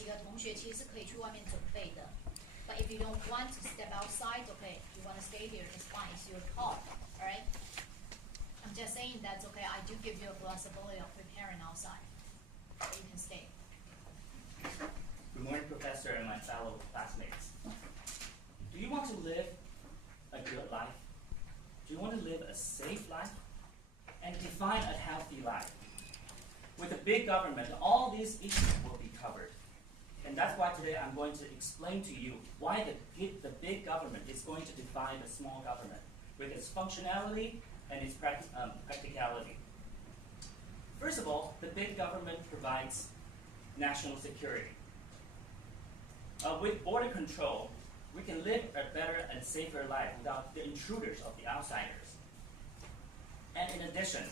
几个同学其实是可以去外面准备的。But if you don't want to step outside, okay, you want to stay here, it's fine, it's your call, all right? I'm just saying that's okay, I do give you a flexibility of preparing outside, but you can stay. Good morning, Professor and my fellow classmates. Do you want to live a good life? Do you want to live a safe life? And define a healthy life? With a big government, all these issues will be covered. And that's why today I'm going to explain to you why the big government is going to define the small government with its functionality and its practicality. First of all, the big government provides national security. With border control, we can live a better and safer life without the intruders of the outsiders. And in addition,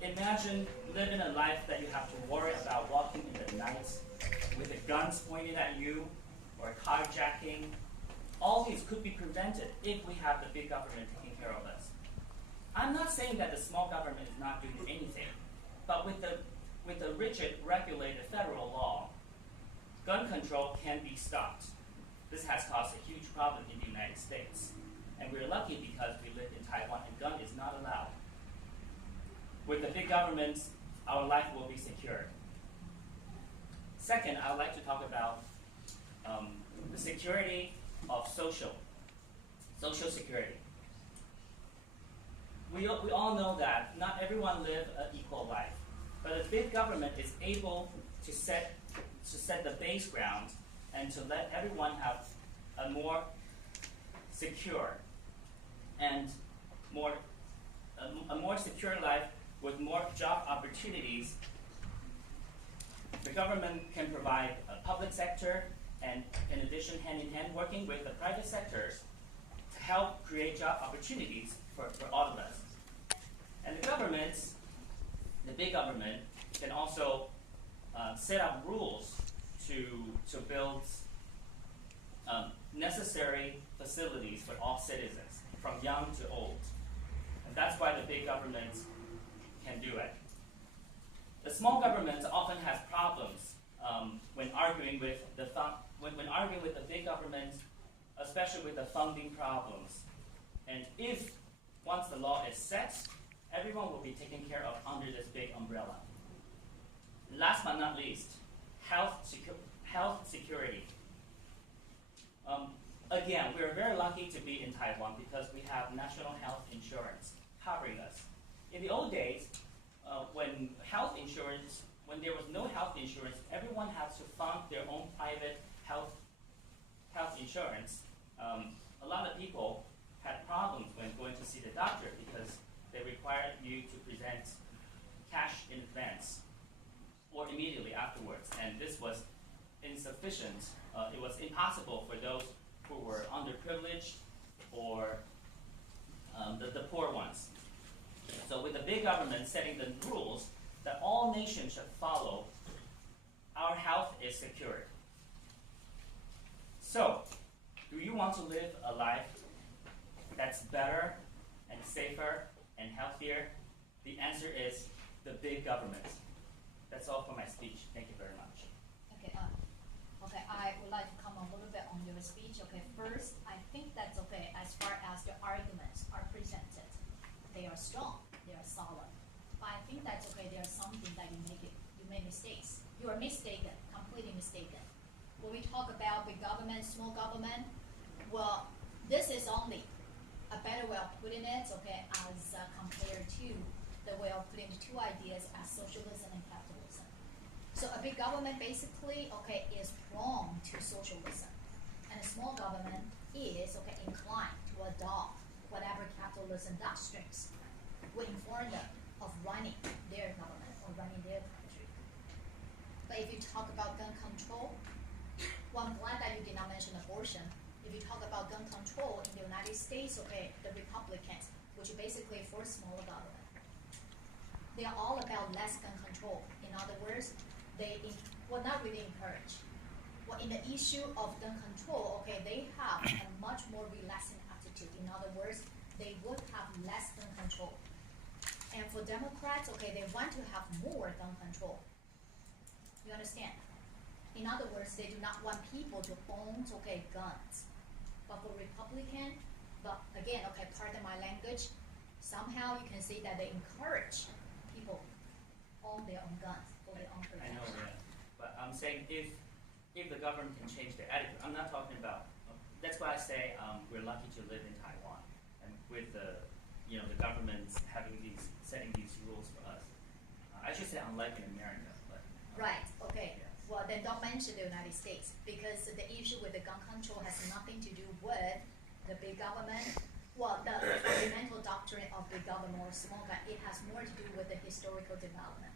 imagine living a life that you have to worry about walking in the night with the guns pointed at you or carjacking. All these could be prevented if we have the big government taking care of us. I'm not saying that the small government is not doing anything, but with the rigid, regulated federal law, gun control can be stopped. This has caused a huge problem in the United States. And we're lucky because we live in Taiwan and gun is not allowed. With the big government, our life will be secured. Second, I would like to talk about the security of social security. We all know that not everyone lives an equal life, but the big government is able to set the base ground and to let everyone have a more secure and a more secure life with more job opportunities. The government can provide a public sector and, in addition, hand-in-hand working with the private sectors to help create job opportunities for all of us. And the big government, can also set up rules to build necessary facilities for all citizens, from young to old. And that's why the big government can do it. The small government often has problems when arguing with the big government, especially with the funding problems. And if once the law is set, everyone will be taken care of under this big umbrella. Last but not least, health security. Again, we are very lucky to be in Taiwan because we have national health insurance covering us. In the old days, when there was no health insurance, everyone had to fund their own private health insurance. A lot of people had problems when going to see the doctor because they required you to present cash in advance or immediately afterwards, and this was insufficient. It was impossible for those who were underprivileged or the poor ones. So with the big government setting the rules that all nations should follow, our health is secured. So, do you want to live a life that's better and safer and healthier? The answer is the big government. That's all for my speech. Thank you very much. Okay, I would like to comment a little bit on your speech. Okay, first, I think that's okay as far as the arguments are presented. They are strong, they are solid. But I think that's okay, there's something that you made mistakes. You are mistaken, completely mistaken. When we talk about big government, small government, well, this is only a better way of putting it, okay, as compared to the way of putting the two ideas as socialism and capitalism. So a big government basically, okay, is prone to socialism. And a small government is, okay, inclined to adopt whatever capitalism doctrines will inform them of running their government or running their country. But if you talk about gun control, well, I'm glad that you did not mention abortion. If you talk about gun control in the United States, okay, the Republicans, which basically for smaller government, they are all about less gun control. In other words, they will not really encourage. Well, in the issue of gun control, okay, they have a much more relaxing attitude. In other words, they would have less gun control. And for Democrats, okay, they want to have more gun control. You understand? In other words, they do not want people to own, okay, guns. But for Republican, but again, okay, pardon my language, somehow you can see that they encourage people own their own guns for their own I know, protection. yeah. But I'm saying if the government can change their attitude, I'm not talking about. That's why I say we're lucky to live in Taiwan, and with the the governments setting these rules for us. I should say unlike in America, but Right, okay. Yes. Well, then don't mention the United States, because the issue with the gun control has nothing to do with the big government, well, the fundamental doctrine of big government or small gun. It has more to do with the historical development,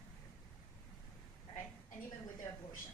right? And even with the abortion.